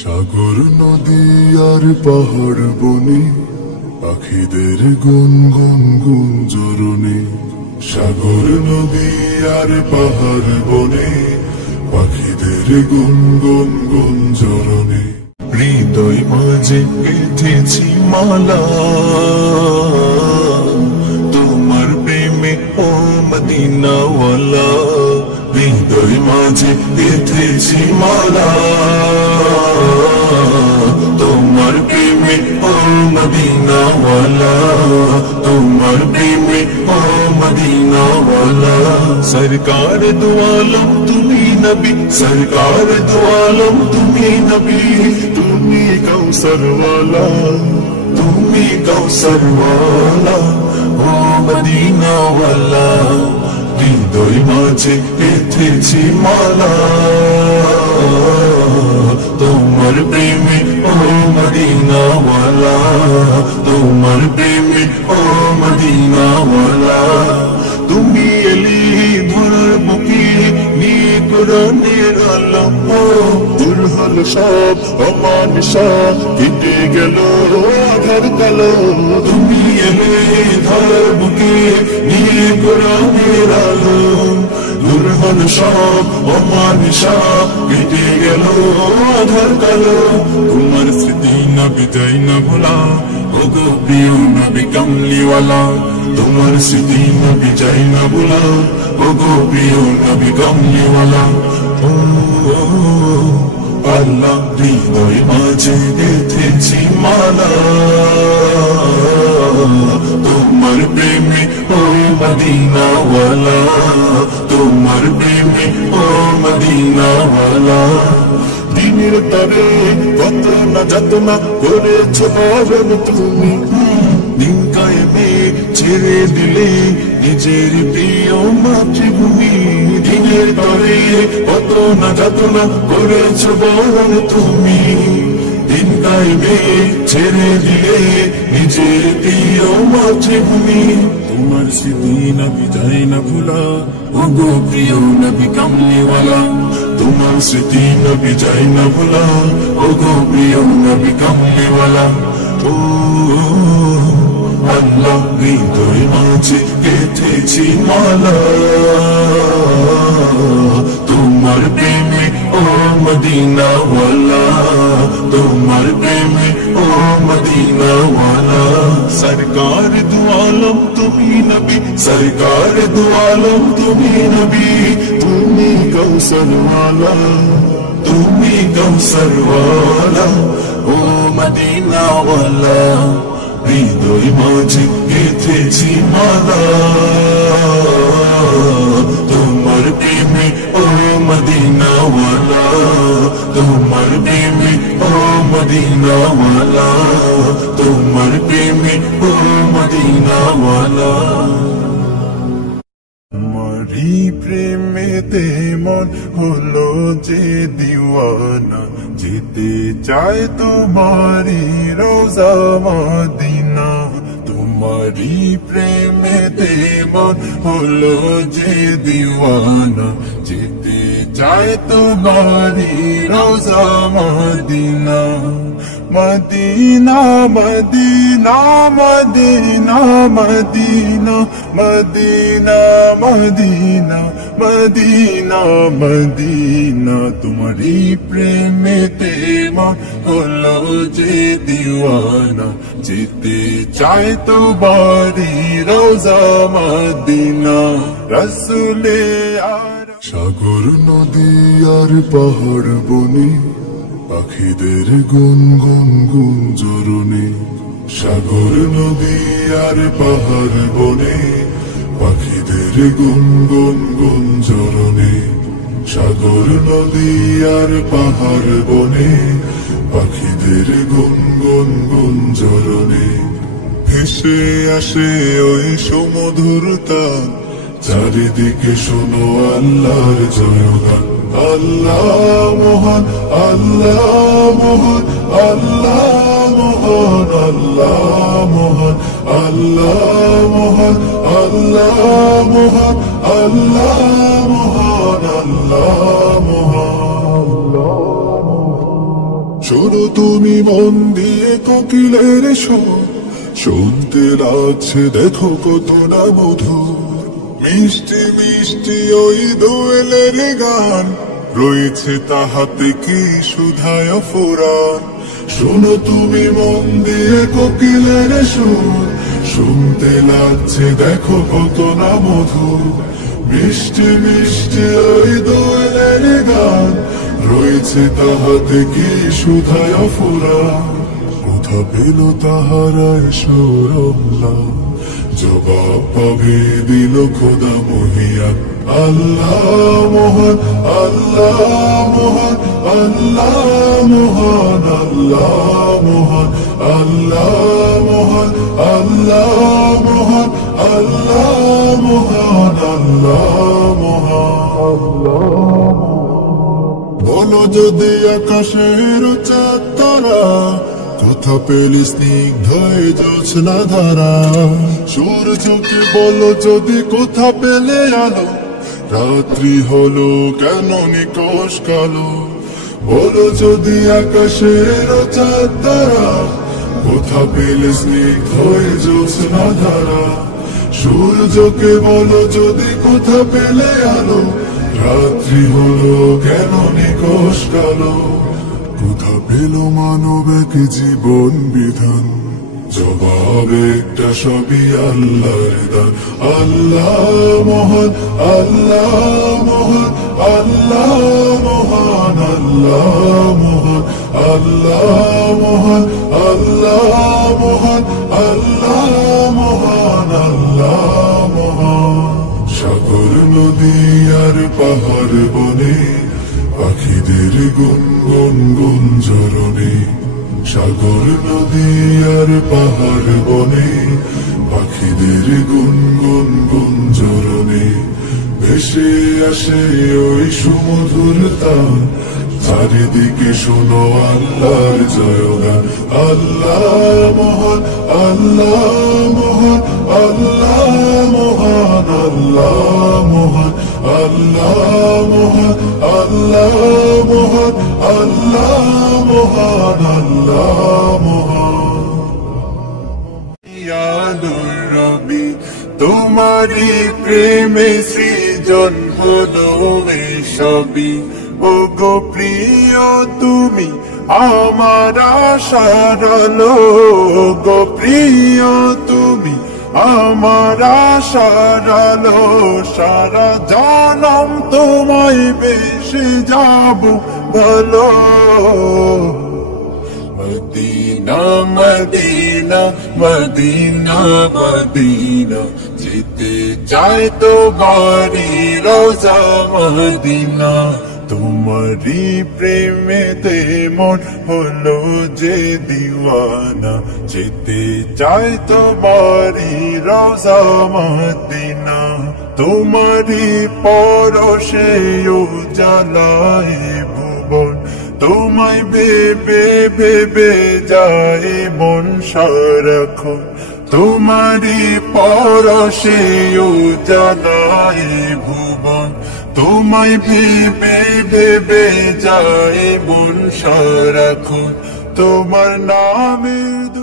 সাগর নদী আর পাহাড় বনে পাখিদের গুনগুন গুঞ্জরণে। সাগর নদী আর পাহাড় বনে পাখিদের গুনগুন গুঞ্জরণে। হৃদয় মাঝে গেঁথেছি মালা তোমার প্রেমে ও মদিনাওয়ালা। হৃদয় মাঝে গেঁথেছি মালা তোমার প্রেমে ও মদিনাওয়ালা, তোমার প্রেমে ও মদিনাওয়ালা। সরকার দো আলম তুমি নবী, সরকার দো আলম তুমি নবী। তুমি কৌসর ওয়ালা, তুমি কৌসর ওয়ালা ও মদিনাওয়ালা। হৃদয় মাঝে গেঁথেছি মালা তোমার প্রেমে ও মদিনাওয়ালা, তোমার প্রেমে ও মদিনাওয়ালা। তুমি এলি ধরার বুকে নিয়ে কোরআনের আলম, দূর হল সব অমানিসা কেটে গেল আধার কালো। তুমি এলে ধরার বুকে নিয়ে কোরআনের আলম, দূর হল সব অমানিসা কেটে গেল আধার কালো। তোমার স্মৃতি নবী যাই না ভোলা, ওগো প্রিয় নবী কামলিওয়ালা। তোমার স্মৃতি নবী যাই না ভোলা, ওগো প্রিয় নবী কামলিওয়ালা। ও আল্লাহ হৃদয় মাঝে গেঁথেছি মালা তোমার প্রেমে ও মদিনাওয়ালা, তোমার প্রেমে ও মদিনাওয়ালা। দিনের তরে কত না যাতনা করেছ বরণ তুমি, দিন কায়েমে ছেড়ে দিলে নিজের প্রিয় মাতৃভূমি। দিনের তরে কত না যাতনা করেছ বরণ তুমি, দিন কায়েমে ছেড়ে দিলে নিজের প্রিয় মাতৃভূমি। তোমার স্মৃতি নবী যায় না ভোলা, ওগো প্রিয় নবী কামলিওয়ালা। তোমার স্মৃতি নবী যায় না ভোলা, ওগো প্রিয় নবী কামলিওয়ালা। ও আল্লাহ হৃদয় মাঝে গেঁথেছি মালা তোমার প্রেমে ও মদিনাওয়ালা, তোমার প্রেমে ও মদিনাওয়ালা। সরকার দো আলম তুমি নবী, সরকার দো আলম তুমি নবী। তুমি কৌসর ওয়ালা, তুমি কৌসর ওয়ালা ও মদিনাওয়ালা। হৃদয় মাঝে গেঁথেছি মালা তোমার প্রেমে ও মদিনাওয়ালা, তোমার প্রেমে ও মদিনাওয়ালা, তোমার প্রেমে ও মদিনাওয়ালা। তোমারই প্রেমেতে মন হলো যে দিওয়ানা, যেতে চায় তোমারি রোজা মদিনা। তোমারই প্রেমেতে মন হলো যে দিওয়ানা, যেতে চায় তোমারি রোজা মদিনা। মদিনা মদিনা মদিনা মদিনা মদিনা মদিনা মদিনা মদিনা। তোমারই প্রেমেতে মন হলো যে দিওয়ানা, যেতে চায় তোমারি রোজা মদিনা। রসুলে সাগর নদী আর পাহাড় বনে পাখিদের গুনগুন গুঞ্জরণে। সাগর নদী আর পাহাড় বনে পাখিদের গুনগুন গুঞ্জরণে। সাগর নদী আর পাহাড় বনে পাখিদের গুনগুন গুঞ্জরণে। ভেসে আসে ওই সুমধুরতা, চারিদিকে শোনো আল্লাহর জয়গান। আল্লাহ মহান, আল্লাহ মহান, আল্লাহ মহান, আল্লাহ মহান, আল্লাহ মহান, আল্লাহ মহান, আল্লাহ মহান, আল্লাহ মহান। শোনো তুমি মন দিয়ে কোকিলের সুর, শুনতে লাগছে দেখো কত না মধুর। মিষ্টি মিষ্টি ওই দোয়েলের গান, রয়েছে তাহাতে কি সুধায় ফুরান। শোনো তুমি মন দিয়ে কোকিলের সুর, শুনতে লাগছে দেখো কত না মধুর। মিষ্টি মিষ্টি ওই দোয়েলের গান, রয়েছে তাহাতে কি সুধায় ফুরান। কোথা পেল তাহারায় সৌরমলা, জবাব পাবে দিল খোদা মহিয়ান। আল্লাহ মহান, আল্লাহ মহান, আল্লাহ মহান, আল্লাহ মহান, আল্লাহ মহান, আল্লাহ মহান, আল্লাহ মহান, আল্লাহ মহান। বলো যদি আকাশের চাঁদ তারা, কোথা পেলি স্নিগ্ধ জ্যোৎস্না ধারা। সূর্যকে বলো যদি কোথা পেলে আলো, রাত্রি হলো কেন নিকষ কালো। বলো যদি আকাশের চাঁদ তারা, কোথা পেলে স্নিগ্ধ জ্যোৎস্না ধারা। সূর্যকে বলো যদি কোথা পেলে আলো, রাত্রি হলো কেন নিকষ কালো। কোথা পেল মানব এক জীবন বিধান, জবাব একটা সবই আল্লাহর দান। আল্লাহ মহান, আল্লাহ মহান, আল্লাহ মহান, আল্লাহ মহান, আল্লাহ মহান, আল্লাহ মহান, আল্লাহ মহান, আল্লাহ মহান। সাগর নদী আর পাহাড় বনে, পাখিদের গুনগুন গুঞ্জরণে। সাগর নদী আর পাহাড় বনে, পাখিদের গুনগুন গুঞ্জরণে। ভেসে আসে ওই সুমধুর তান, চারিদিকে শোনো আল্লাহর জয়গান। আল্লাহ মহান, আল্লাহ মহান, আল্লাহ মহান, আল্লাহ মহান, আল্লাহ মহান, আল্লাহ মহান, আল্লাহ মহান, আল্লাহ মহান। ইয়াদুর রবি তোমারি প্রেমে সৃজন হলো সবই। ও গো প্রিয় তুমি আমার আশার আলো, গো প্রিয় তুমি আমার আশার আলো। সারা জনম তোমায় বেশি যাব ভালো। মদিনা মদিনা মদিনা মদিনা, যেতে চাই তোমারি রোজা মদিনা। তোমারি প্রেমেতে মন হলো যে দিওয়ানা, যেতে চাই তোমারি রোজা মদিনা। তোমারি পরশে উজালায় ভুবন, তোমায় ভেবে ভেবে যায় মন সারাক্ষণ। তোমারি পরশে উজালায় ভুবন, তোমায় ভেবে ভেবে যায় মন সারাক্ষণ। তোমার নামের